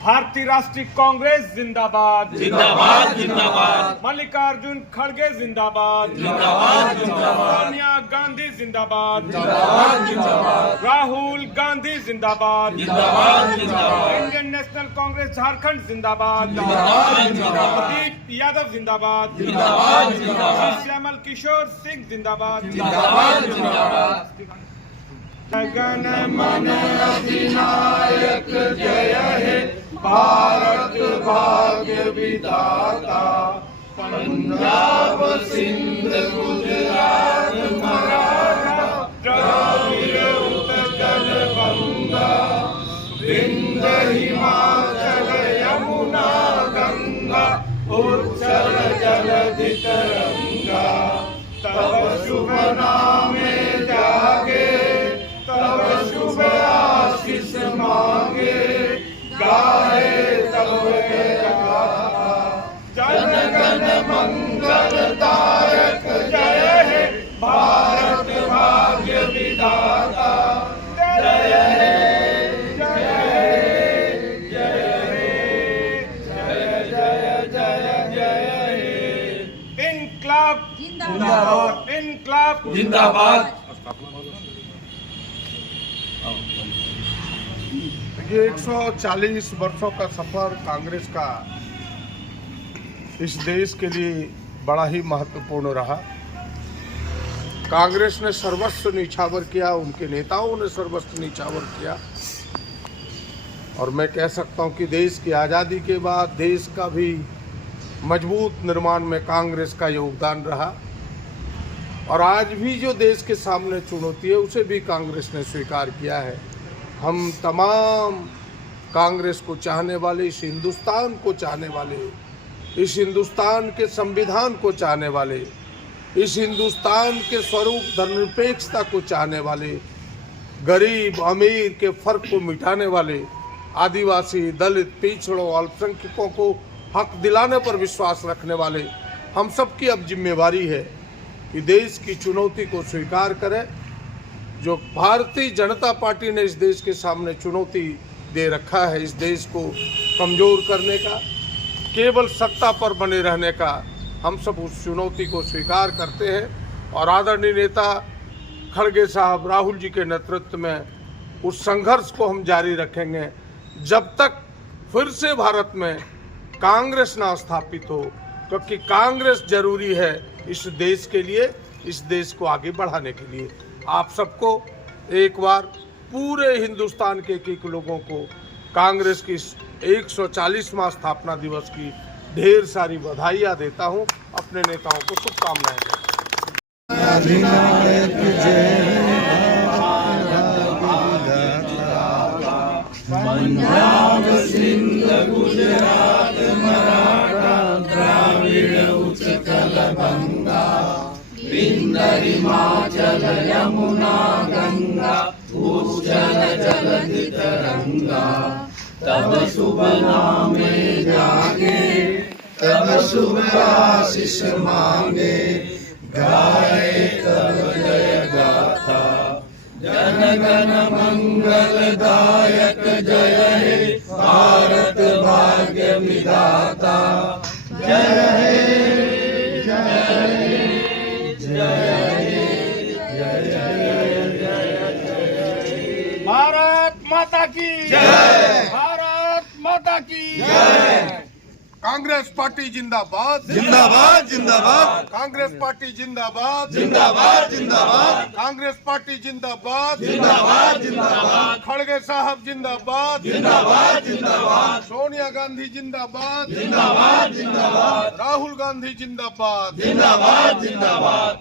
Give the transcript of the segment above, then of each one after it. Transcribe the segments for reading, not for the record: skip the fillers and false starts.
भारतीय राष्ट्रीय कांग्रेस जिंदाबाद जिंदाबाद जिंदाबाद। मल्लिकार्जुन खड़गे जिंदाबाद जिंदाबाद जिंदाबाद। सोनिया गांधी जिंदाबाद जिंदाबाद जिंदाबाद। राहुल गांधी जिंदाबाद जिंदाबाद जिंदाबाद। इंडियन नेशनल कांग्रेस झारखंड जिंदाबाद जिंदाबाद जिंदाबाद। प्रदीप यादव जिंदाबाद जिंदाबाद जिंदाबाद। श्यामल किशोर सिंह जिंदाबाद जिंदाबाद जिंदाबाद। गण मन अधिनायक जय हे भारत भाग्य विधाता पंजाब सिंध गुजरात मराठा द्रविड़ उत्कल गंगा विंध हिमाचल यमुना गंगा उच्चल जलधि तरंगा तब शुभ नामे जागे तब शुभ आशीष मांगे गाए तब गाथा जन गण मंगलदायक जय हे भारत भाग्य विधाता जय हे जय हे जय हे जय जय जय जय हे इनकलाब जिंदाबाद इनकलाब जिंदाबाद। ये 140 वर्षों का सफर कांग्रेस का इस देश के लिए बड़ा ही महत्वपूर्ण रहा। कांग्रेस ने सर्वस्व निछावर किया, उनके नेताओं ने सर्वस्व निछावर किया और मैं कह सकता हूं कि देश की आज़ादी के बाद देश का भी मजबूत निर्माण में कांग्रेस का योगदान रहा और आज भी जो देश के सामने चुनौती है उसे भी कांग्रेस ने स्वीकार किया है। हम तमाम कांग्रेस को चाहने वाले, इस हिंदुस्तान को चाहने वाले, इस हिंदुस्तान के संविधान को चाहने वाले, इस हिंदुस्तान के स्वरूप धर्मनिरपेक्षता को चाहने वाले, गरीब अमीर के फर्क को मिटाने वाले, आदिवासी दलित पिछड़ों अल्पसंख्यकों को हक दिलाने पर विश्वास रखने वाले हम सबकी अब जिम्मेवारी है कि देश की चुनौती को स्वीकार करें। जो भारतीय जनता पार्टी ने इस देश के सामने चुनौती दे रखा है, इस देश को कमज़ोर करने का, केवल सत्ता पर बने रहने का, हम सब उस चुनौती को स्वीकार करते हैं और आदरणीय नेता खड़गे साहब राहुल जी के नेतृत्व में उस संघर्ष को हम जारी रखेंगे जब तक फिर से भारत में कांग्रेस ना स्थापित हो, क्योंकि कांग्रेस जरूरी है इस देश के लिए, इस देश को आगे बढ़ाने के लिए। आप सबको एक बार पूरे हिंदुस्तान के एक लोगों को कांग्रेस की 140वां स्थापना दिवस की ढेर सारी बधाइयाँ देता हूँ। अपने नेताओं को शुभकामनाएं पंजाब सिंध गुजरात मराठा द्राविड़ उत्कल गंगा विंध हिमाचल यमुना गंगा उच्चल जलधि तरंगा तब शुभ नामे जागे तब शुभ आशीष मांगे गाए तब जय गाथा जन गण मंगलदायक जय हे भारत भाग्य विधाता जय हे जय हे भारत माता की जय, भारत माता की जय। कांग्रेस पार्टी जिंदाबाद जिंदाबाद जिंदाबाद। कांग्रेस पार्टी जिंदाबाद जिंदाबाद जिंदाबाद। कांग्रेस पार्टी जिंदाबाद जिंदाबाद जिंदाबाद। खड़गे साहब जिंदाबाद जिंदाबाद जिंदाबाद। सोनिया गांधी जिंदाबाद जिंदाबाद जिंदाबाद। राहुल गांधी जिंदाबाद जिंदाबाद जिंदाबाद।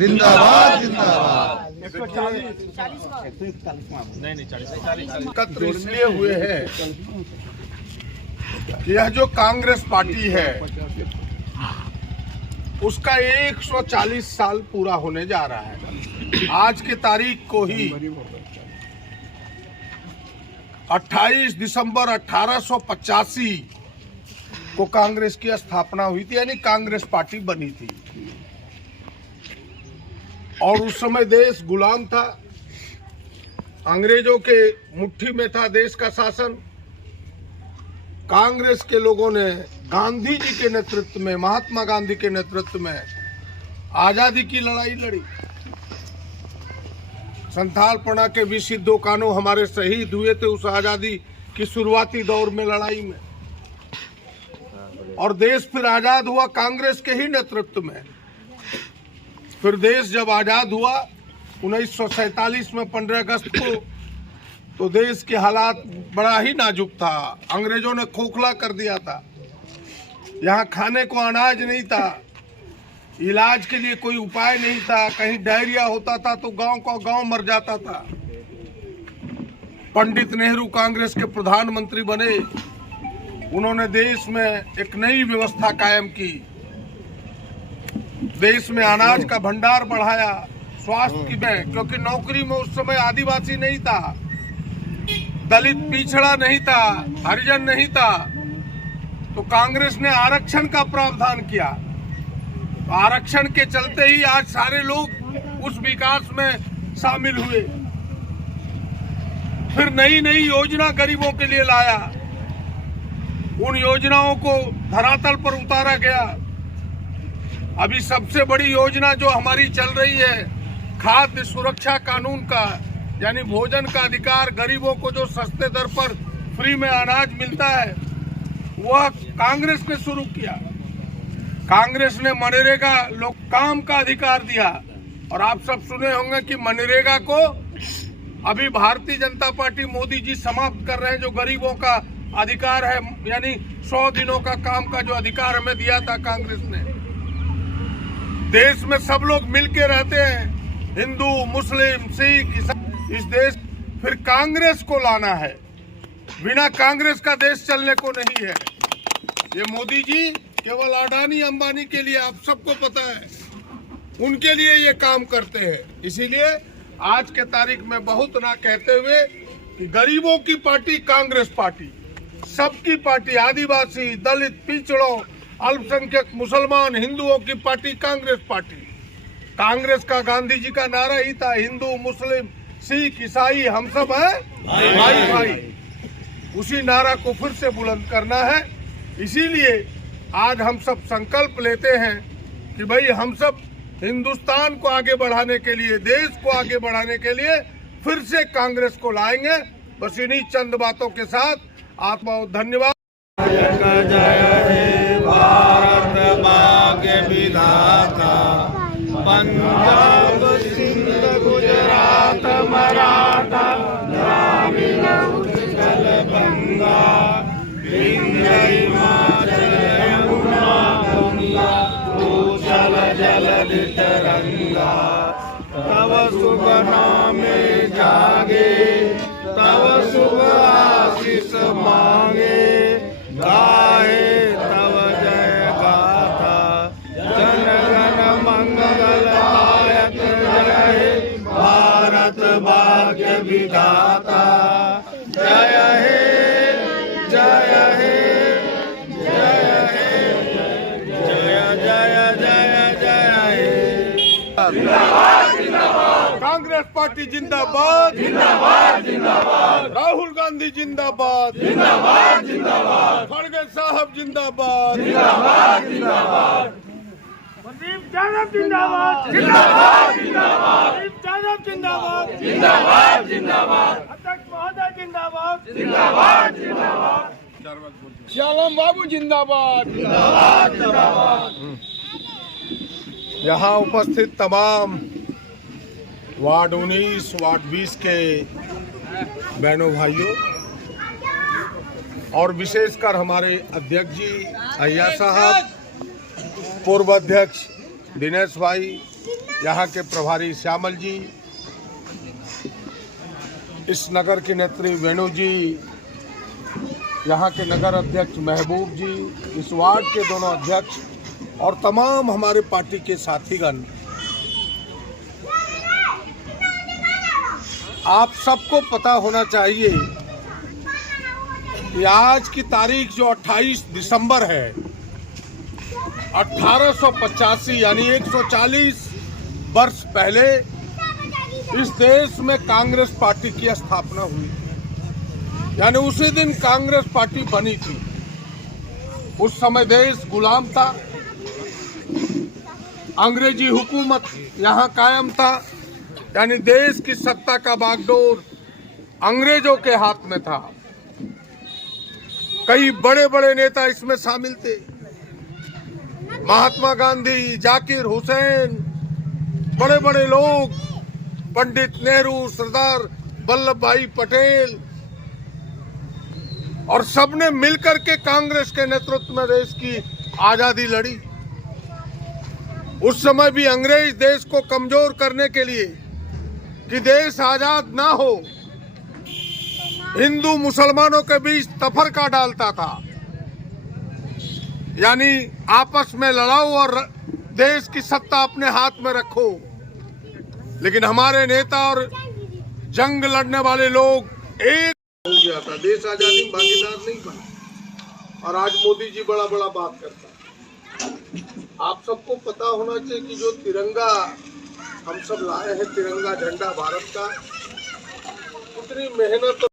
जिंदाबाद जिंदाबाद। एकत्र इसलिए हुए हैं कि यह जो कांग्रेस पार्टी है उसका 140 साल पूरा होने जा रहा है। आज के तारीख को ही 28 दिसंबर 1885 को कांग्रेस की स्थापना हुई थी, यानी कांग्रेस पार्टी बनी थी। और उस समय देश गुलाम था, अंग्रेजों के मुट्ठी में था देश का शासन। कांग्रेस के लोगों ने गांधी जी के नेतृत्व में, महात्मा गांधी के नेतृत्व में आजादी की लड़ाई लड़ी। संथालपना के भी सिद्धो कानू हमारे शहीद हुए थे उस आजादी की शुरुआती दौर में लड़ाई में। और देश फिर आजाद हुआ कांग्रेस के ही नेतृत्व में। फिर देश जब आजाद हुआ 1947 में 15 अगस्त को, तो देश के हालात बड़ा ही नाजुक था। अंग्रेजों ने खोखला कर दिया था। यहाँ खाने को अनाज नहीं था, इलाज के लिए कोई उपाय नहीं था। कहीं डायरिया होता था तो गांव का गांव मर जाता था। पंडित नेहरू कांग्रेस के प्रधानमंत्री बने। उन्होंने देश में एक नई व्यवस्था कायम की। देश में अनाज का भंडार बढ़ाया, स्वास्थ्य की में, क्योंकि नौकरी में उस समय आदिवासी नहीं था, दलित पिछड़ा नहीं था, हरिजन नहीं था। तो कांग्रेस ने आरक्षण का प्रावधान किया। तो आरक्षण के चलते ही आज सारे लोग उस विकास में शामिल हुए। फिर नई नई योजना गरीबों के लिए लाया। उन योजनाओं को धरातल पर उतारा गया। अभी सबसे बड़ी योजना जो हमारी चल रही है, खाद्य सुरक्षा कानून का, यानी भोजन का अधिकार, गरीबों को जो सस्ते दर पर फ्री में अनाज मिलता है, वह कांग्रेस ने शुरू किया। कांग्रेस ने मनरेगा लोग काम का अधिकार दिया। और आप सब सुने होंगे कि मनरेगा को अभी भारतीय जनता पार्टी मोदी जी समाप्त कर रहे हैं। जो गरीबों का अधिकार है, यानी 100 दिनों का काम का जो अधिकार हमें दिया था कांग्रेस ने। देश में सब लोग मिलके रहते हैं, हिंदू, मुस्लिम, सिख, ईसाई। इस देश फिर कांग्रेस को लाना है। बिना कांग्रेस का देश चलने को नहीं है। ये मोदी जी केवल अडानी अंबानी के लिए, आप सबको पता है, उनके लिए ये काम करते हैं। इसीलिए आज के तारीख में बहुत ना कहते हुए कि गरीबों की पार्टी कांग्रेस पार्टी, सबकी पार्टी, आदिवासी, दलित, पिछड़ों, अल्पसंख्यक, मुसलमान, हिंदुओं की पार्टी कांग्रेस पार्टी। कांग्रेस का गांधी जी का नारा ही था, हिंदू, मुस्लिम, सिख, ईसाई हम सब हैं भाई भाई। उसी नारा को फिर से बुलंद करना है। इसीलिए आज हम सब संकल्प लेते हैं कि भाई हम सब हिंदुस्तान को आगे बढ़ाने के लिए, देश को आगे बढ़ाने के लिए फिर से कांग्रेस को लाएंगे। बस इन्हीं चंद बातों के साथ आप बहुत धन्यवाद। जय हे भारत भाग्य विधाता, पंजाब सिंध गुजरात मराठा, द्राविड़ उत्कल गंगा, विंध्य हिमाचल यमुना गंगा, उच्छल जलधि तरंगा। तव शुभ नामे जागे, तव शुभ आशीष मांगे, गाए तव जय गाथा, जन गण मंगलदायक जय भारत भाग्य विधाता। जय हे, जय हे, जय हे, जय जय जय जय हे। कांग्रेस पार्टी जिंदाबाद, जिंदाबाद जिंदाबाद, राहुल गांधी जिंदाबाद, जिंदाबाद जिंदाबाद, खड़गे साहब जिंदाबाद, जिंदाबाद जिंदाबाद, प्रदीप यादव जिंदाबाद, जिंदाबाद जिंदाबाद, प्रदीप यादव जिंदाबाद, जिंदाबाद जिंदाबाद, अध्यक्ष महोदय जिंदाबाद, जिंदाबाद जिंदाबाद, श्यालम बाबू जिंदाबाद, जिंदाबाद जिंदाबाद। यहाँ उपस्थित तमाम वार्ड 19, वार्ड 20 के बहनों भाइयों और विशेषकर हमारे अध्यक्ष जी अय्या साहब, पूर्व अध्यक्ष दिनेश भाई, यहाँ के प्रभारी श्यामल जी, इस नगर के नेत्री वेणु जी, यहाँ के नगर अध्यक्ष महबूब जी, इस वार्ड के दोनों अध्यक्ष और तमाम हमारे पार्टी के साथीगण, आप सबको पता होना चाहिए कि आज की तारीख जो 28 दिसंबर है 1885 यानी 140 वर्ष पहले इस देश में कांग्रेस पार्टी की स्थापना हुई। यानी उसी दिन कांग्रेस पार्टी बनी थी। उस समय देश गुलाम था, अंग्रेजी हुकूमत यहाँ कायम था, यानी देश की सत्ता का बागडोर अंग्रेजों के हाथ में था। कई बड़े बड़े नेता इसमें शामिल थे, महात्मा गांधी, जाकिर हुसैन, बड़े बड़े लोग, पंडित नेहरू, सरदार वल्लभ भाई पटेल, और सबने मिलकर के कांग्रेस के नेतृत्व में देश की आजादी लड़ी। उस समय भी अंग्रेज देश को कमजोर करने के लिए कि देश आजाद ना हो, हिंदू मुसलमानों के बीच तफरका डालता था, यानी आपस में लड़ाओ और देश की सत्ता अपने हाथ में रखो। लेकिन हमारे नेता और जंग लड़ने वाले लोग एक हो गया था, देश आजादी में भागीदार नहीं बना। और आज मोदी जी बड़ा बड़ा बात करता है। आप सबको पता होना चाहिए कि जो तिरंगा हम सब लाए हैं, तिरंगा झंडा भारत का, उतनी मेहनत